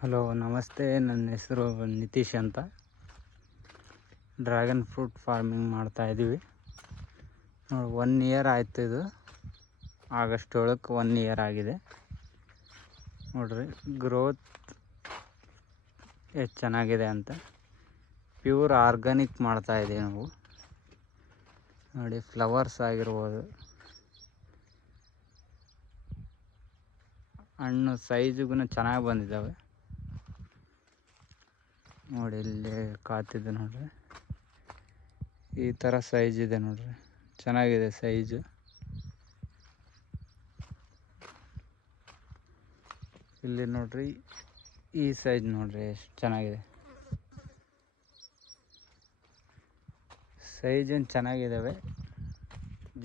Hello ನಮಸ್ತೆ. ನನ್ನ ಹೆಸರು ನಿತೀಶ್ ಅಂತ. ಡ್ರ್ಯಾಗನ್ ಫ್ರೂಟ್ ಫಾರ್ಮಿಂಗ್ ಮಾಡ್ತಾಯಿದ್ದೀವಿ. ನೋಡಿ 1 ಇಯರ್ ಆಯಿತು. ಇದು ಆಗಸ್ಟ್ 7ಕ್ಕೆ 1 ಇಯರ್ ಆಗಿದೆ. ನೋಡ್ರಿ ಗ್ರೋತ್ ಎಷ್ಟು ಚೆನ್ನಾಗಿದೆ ಅಂತ. ಪ್ಯೂರ್ ಆರ್ಗಾನಿಕ್ ಮಾಡ್ತಾಯಿದ್ದೀವಿ ನಾವು. ನೋಡಿ ಫ್ಲವರ್ಸ್ ಆಗಿರ್ಬೋದು, ಹಣ್ಣು ಸೈಜಿಗೂ ಚೆನ್ನಾಗಿ ಬಂದಿದ್ದಾವೆ. ನೋಡಿ ಇಲ್ಲಿ ಕಾತಿದೆ ನೋಡ್ರಿ, ಈ ಥರ ಸೈಜ್ ಇದೆ ನೋಡ್ರಿ, ಚೆನ್ನಾಗಿದೆ ಸೈಜು. ಇಲ್ಲಿ ನೋಡ್ರಿ ಈ ಸೈಜ್ ನೋಡ್ರಿ ಎಷ್ಟು ಚೆನ್ನಾಗಿದೆ. ಸೈಜ್ ಏನು ಚೆನ್ನಾಗಿದ್ದಾವೆ.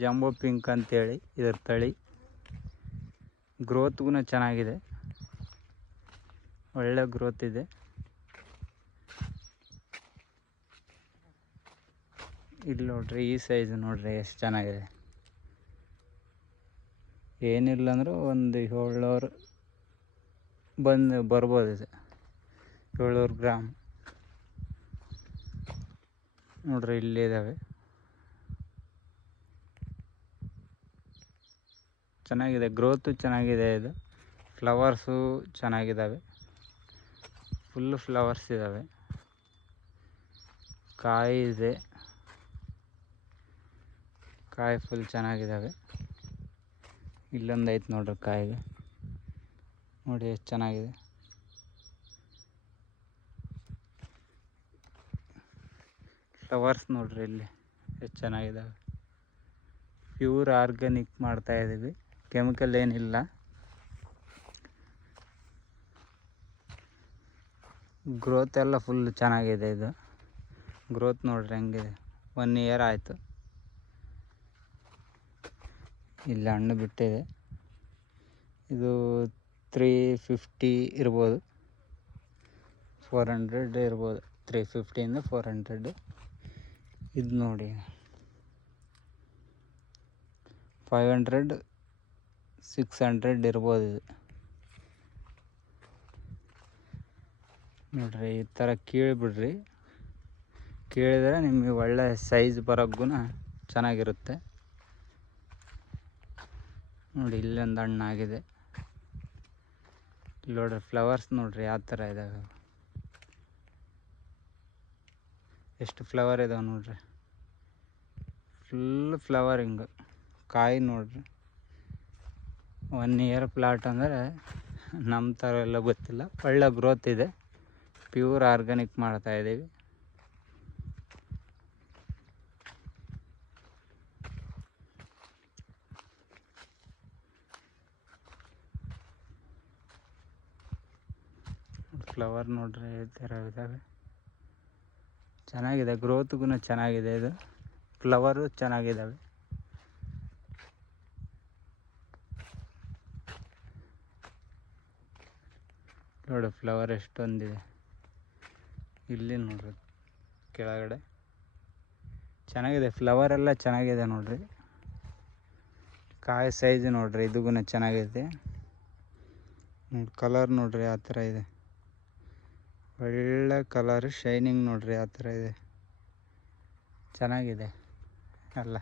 ಜಂಬೋ ಪಿಂಕ್ ಅಂತೇಳಿ ಇದರ ತಳಿ. ಗ್ರೋತ್ಗೂ ಚೆನ್ನಾಗಿದೆ, ಒಳ್ಳೆ ಗ್ರೋತ್ ಇದೆ. ಇಲ್ಲಿ ನೋಡ್ರಿ ಈ ಸೈಜ್ ನೋಡ್ರಿ ಎಷ್ಟು ಚೆನ್ನಾಗಿದೆ. ಏನಿಲ್ಲ ಅಂದರೂ ಒಂದು 700 ಬರ್ಬೋದು. ಇದು 700 ಗ್ರಾಮ್ ನೋಡ್ರಿ ಇಲ್ಲಿ ಇದ್ದಾವೆ. ಚೆನ್ನಾಗಿದೆ, ಗ್ರೋತು ಚೆನ್ನಾಗಿದೆ. ಇದು ಫ್ಲವರ್ಸು ಚೆನ್ನಾಗಿದ್ದಾವೆ, ಫುಲ್ಲು ಫ್ಲವರ್ಸ್ ಇದ್ದಾವೆ. ಕಾಯಿ ಇದೆ, ಕಾಯಿ ಫುಲ್ ಚೆನ್ನಾಗಿದ್ದಾವೆ. ಇಲ್ಲೊಂದು ಐತೆ ನೋಡ್ರಿ ಕಾಯಿಗೆ, ನೋಡಿ ಎಷ್ಟು ಚೆನ್ನಾಗಿದೆ. ಫ್ಲವರ್ಸ್ ನೋಡ್ರಿ ಇಲ್ಲಿ ಎಷ್ಟು ಚೆನ್ನಾಗಿದ್ದಾವೆ. ಪ್ಯೂರ್ ಆರ್ಗ್ಯಾನಿಕ್ ಮಾಡ್ತಾಯಿದ್ದೀವಿ, ಕೆಮಿಕಲ್ ಏನಿಲ್ಲ. ಗ್ರೋತ್ ಎಲ್ಲ ಫುಲ್ ಚೆನ್ನಾಗಿದೆ. ಇದು ಗ್ರೋತ್ ನೋಡ್ರಿ ಹೆಂಗಿದೆ. 1 ಇಯರ್ ಆಯಿತು. ಇಲ್ಲಿ ಹಣ್ಣು ಬಿಟ್ಟಿದೆ. ಇದು 350 ಇರ್ಬೋದು, 400 ಇರ್ಬೋದು. 350ಇಂದ 400. ಇದು ನೋಡಿ 500 600 ಇರ್ಬೋದು. ಇದು ನೋಡ್ರಿ ಈ ಥರ ಕೀಳಿಬಿಡ್ರಿ. ಕೀಳಿದ್ರೆ ನಿಮಗೆ ಒಳ್ಳೆ ಸೈಜ್ ಬರೋಕ್ಕೂ ಚೆನ್ನಾಗಿರುತ್ತೆ. ನೋಡಿ ಇಲ್ಲೊಂದು ಹಣ್ಣಾಗಿದೆ. ಇಲ್ಲಿ ನೋಡ್ರಿ ಫ್ಲವರ್ಸ್ ನೋಡ್ರಿ ಯಾವ ಥರ ಇದ್ದಾವೆ, ಎಷ್ಟು ಫ್ಲವರ್ ಇದಾವೆ ನೋಡ್ರಿ. Full flowering. ಕಾಯಿ ನೋಡ್ರಿ. 1 ಇಯರ್ ಪ್ಲಾಟ್ ಅಂದರೆ ನಮ್ಮ ಥರ ಎಲ್ಲ ಗೊತ್ತಿಲ್ಲ. ಒಳ್ಳೆ ಗ್ರೋತ್ ಇದೆ. ಪ್ಯೂರ್ ಆರ್ಗ್ಯಾನಿಕ್ ಮಾಡ್ತಾಯಿದ್ದೀವಿ. ಫ್ಲವರ್ ನೋಡ್ರಿ ಈ ಥರ ಇದ್ದಾವೆ, ಚೆನ್ನಾಗಿದೆ. ಗ್ರೋತ್ಗೂ ಚೆನ್ನಾಗಿದೆ. ಇದು ಫ್ಲವರು ಚೆನ್ನಾಗಿದ್ದಾವೆ. ನೋಡಿ ಫ್ಲವರ್ ಎಷ್ಟೊಂದಿದೆ. ಇಲ್ಲಿ ನೋಡ್ರಿ ಕೆಳಗಡೆ ಚೆನ್ನಾಗಿದೆ. ಫ್ಲವರ್ ಎಲ್ಲ ಚೆನ್ನಾಗಿದೆ ನೋಡ್ರಿ. ಕಾಯಿ ಸೈಜ್ ನೋಡ್ರಿ, ಇದೂ ಚೆನ್ನಾಗಿದೆ. ನೋಡಿ ಕಲರ್ ನೋಡ್ರಿ ಯಾವ ಥರ ಇದೆ, ಒಳ್ಳೆ ಕಲರ್. ಶೈನಿಂಗ್ ನೋಡ್ರಿ ಯಾವ ಥರ ಇದೆ, ಚೆನ್ನಾಗಿದೆ ಎಲ್ಲ.